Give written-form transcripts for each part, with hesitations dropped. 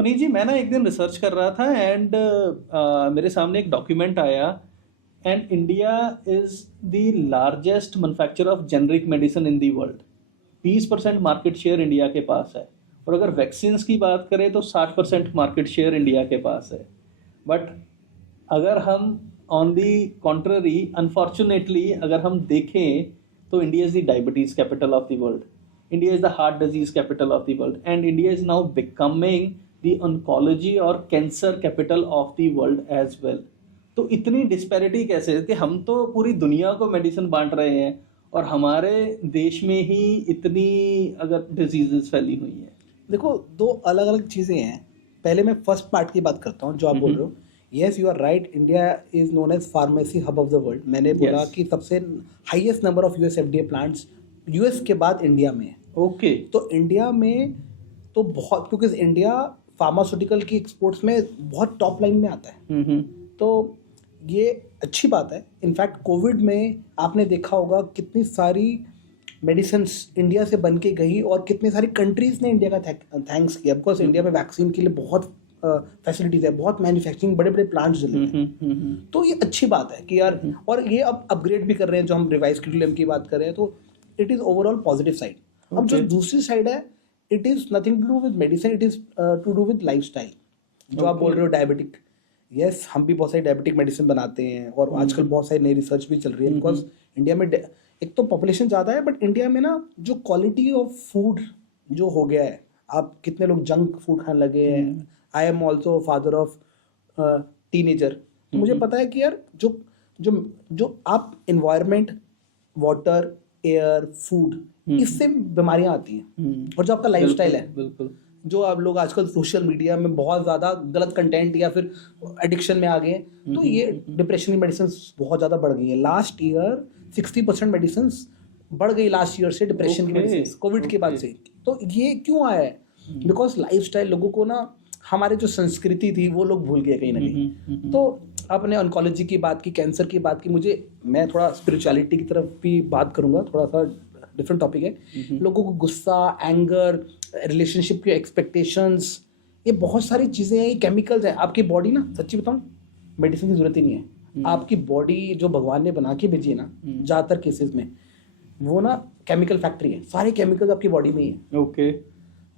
पुनीत जी, मैं ना एक दिन रिसर्च कर रहा था एंड मेरे सामने एक डॉक्यूमेंट आया and India is the largest manufacturer of generic medicine in the world. 20% market share India के पास है। और अगर वैक्सीन की बात करें तो 60% मार्केट शेयर इंडिया के पास है। बट अगर हम ऑन दी कॉन्ट्ररी अनफॉर्चुनेटली अगर हम देखें तो India is the diabetes capital of the world, India is the heart disease capital of the world and India is now becoming the oncology और cancer capital of the world as well. तो इतनी disparity कैसे है कि हम तो पूरी दुनिया को मेडिसिन बांट रहे हैं और हमारे देश में ही इतनी अगर डिजीजेस फैली हुई हैं। देखो, दो अलग अलग चीज़ें हैं। पहले मैं फर्स्ट पार्ट की बात करता हूँ जो आप बोल रहे हो। Yes, you are right, India is known as pharmacy hub of the world. मैंने बोला कि सबसे highest number of US FDA plants US के बाद इंडिया में है। ओके। तो इंडिया में तो बहुत, क्योंकि इंडिया फार्मास्यूटिकल की एक्सपोर्ट्स में बहुत टॉप लाइन में आता है। तो ये अच्छी बात है। इनफैक्ट कोविड में आपने देखा होगा कितनी सारी मेडिसिन्स इंडिया से बन के गई और कितनी सारी कंट्रीज़ ने इंडिया का थैंक्स किया, बिकॉज इंडिया में वैक्सीन के लिए बहुत फैसिलिटीज़ है, बहुत मैन्युफैक्चरिंग, बड़े बड़े प्लांट्स चले हैं। तो ये अच्छी बात है कि यार, और ये अब अपग्रेड भी कर रहे हैं। जो हम रिवाइज करिकुलम की बात कर रहे हैं तो it is overall positive side. अब जो दूसरी साइड है, it is nothing to do with medicine, it is to do with life style. जो आप बोल रहे हो डायबिटिक, यस, हम भी बहुत सारी डायबिटिक मेडिसिन बनाते हैं और आजकल बहुत सारी नई रिसर्च भी चल रही है। बिकॉज इंडिया में एक तो पॉपुलेशन ज़्यादा है, बट इंडिया में ना जो क्वालिटी ऑफ फूड जो हो गया है, आप कितने लोग जंक फूड खाने लगे हैं। I am also father of teenager. तो मुझे पता है कि यार जो जो जो आप इन्वायरमेंट, वाटर, एयर, फूड, इससे बीमारियां आती हैं। और जो आपका लाइफ स्टाइल है, बिल्कुल, जो आप लोग आजकल सोशल मीडिया में बहुत ज़्यादा गलत कंटेंट या फिर एडिक्शन में आ गए हैं, तो ये डिप्रेशन की मेडिसिन बहुत ज़्यादा बढ़ गई है। लास्ट ईयर 60% मेडिसिन बढ़ गई लास्ट ईयर से, डिप्रेशन की मेडिसिन कोविड के बाद से। तो ये क्यों आया है? बिकॉज लाइफ स्टाइल लोगों को ना, हमारे जो संस्कृति थी वो लोग भूल गए कहीं ना कहीं। तो आपने ऑन्कोलॉजी की बात की, कैंसर की बात की, मैं थोड़ा स्पिरिचुअलिटी की तरफ भी बात करूँगा, थोड़ा सा डिफरेंट टॉपिक है। लोगों को गुस्सा, एंगर, रिलेशनशिप की एक्सपेक्टेशंस, ये बहुत सारी चीज़ें हैं, ये केमिकल्स हैं। आपकी बॉडी ना, सच्ची बताऊँ, मेडिसिन की ज़रूरत ही नहीं है। आपकी बॉडी जो भगवान ने बना के भेजी है ना, ज़्यादातर केसेस में वो ना केमिकल फैक्ट्री है। सारे केमिकल्स आपकी बॉडी में ही है। ओके।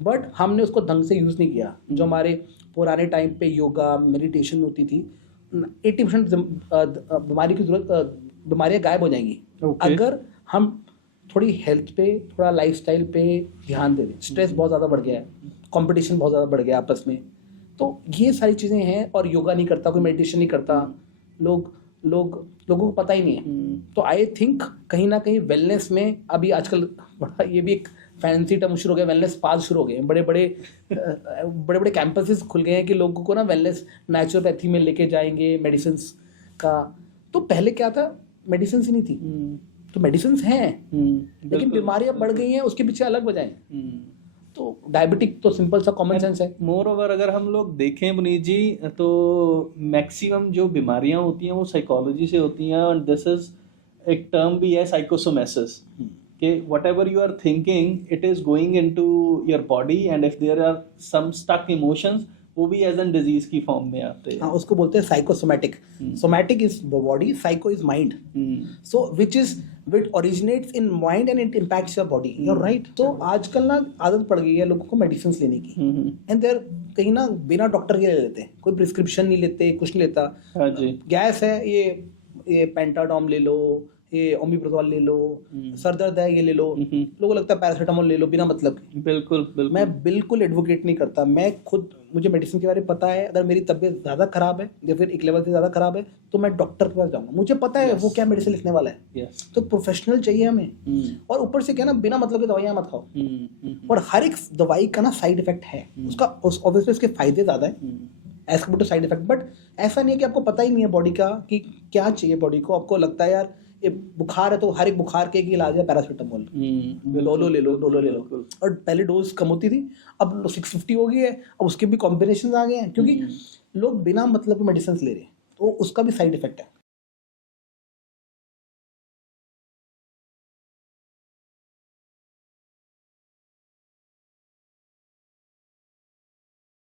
बट हमने उसको ढंग से यूज़ नहीं किया। जो हमारे पुराने टाइम पे योगा, मेडिटेशन होती थी, 80% बीमारी की ज़रूरत, बीमारियाँ गायब हो जाएंगी अगर हम थोड़ी हेल्थ पे, थोड़ा लाइफस्टाइल पे ध्यान दे दें। स्ट्रेस बहुत ज़्यादा बढ़ गया है, कंपटीशन बहुत ज़्यादा बढ़ गया है आपस में। तो ये सारी चीज़ें हैं। और योगा नहीं करता कोई, मेडिटेशन नहीं करता, लोगों को पता ही नहीं है। तो आई थिंक कहीं ना कहीं वेलनेस में अभी आजकल बड़ा, ये भी एक फैंसी टर्म शुरू हो गया, वेलनेस पाथ शुरू हो गए हैं। बड़े बड़े कैंपसेस खुल गए हैं कि लोगों को ना वेलनेस, नेचुरोपैथी में लेके जाएंगे मेडिसिन का। तो पहले क्या था, मेडिसिन ही नहीं थी, तो मेडिसिन हैं, लेकिन बीमारियां बढ़ गई हैं, उसके पीछे अलग वजह है। तो डायबिटिक तो सिंपल सा कॉमन सेंस है। मोर ओवर अगर हम लोग देखें पुनीत जी, तो मैक्सिमम जो बीमारियां होती हैं वो साइकोलॉजी से होती हैं। और दिस इज एक टर्म भी है, साइकोसोमेसिस, कि whatever you are thinking it is going into your body and if there are some stuck emotions, वो भी एज एन डिजीज की फॉर्म में आते हैं। हाँ, उसको बोलते हैं psychosomatic. Somatic is body, psycho is mind. So which originates in mind and it impacts your body. You are right. तो आजकल ना आदत पड़ गई है लोगों को मेडिसिन लेने की, एंड देयर कहीं ना बिना डॉक्टर के ले लेते हैं, कोई प्रिस्क्रिप्शन नहीं लेते, कुछ नहीं लेता। हाँ जी। गैस है, ये पेंटाडॉम ले लो, ये ओमिप्रोजोल ले लो, सर दर्द है, ये ले लो। लोगों को लगता है पैरासीटामोल ले लो बिना मतलब के। बिल्कुल। मैं बिल्कुल एडवोकेट नहीं करता। मैं खुद, मुझे मेडिसिन के बारे में पता है। अगर मेरी तबीयत ज़्यादा खराब है या फिर एक लेवल से ज़्यादा खराब है तो मैं डॉक्टर के पास जाऊँगा। मुझे पता है वो क्या मेडिसिन लिखने वाला है। तो प्रोफेशनल चाहिए हमें। और ऊपर से क्या ना, बिना मतलब की दवाइयाँ मत खाओ। और हर एक दवाई का ना साइड इफेक्ट है, उसका ऑब्वियसली उसके फायदे ज़्यादा है as compare to side effect. But ऐसा नहीं है कि आपको पता ही नहीं है बॉडी का कि क्या चाहिए बॉडी को। आपको लगता है यार ये बुखार है तो हर एक बुखार के इलाज है पैरासीटामोल, डोलो ले लो। और पहले डोज कम होती थी, अब 650 हो गई है। अब उसके भी कॉम्बिनेशन आ गए हैं, क्योंकि लोग बिना मतलब के मेडिसिन ले रहे हैं, तो उसका भी साइड इफेक्ट है।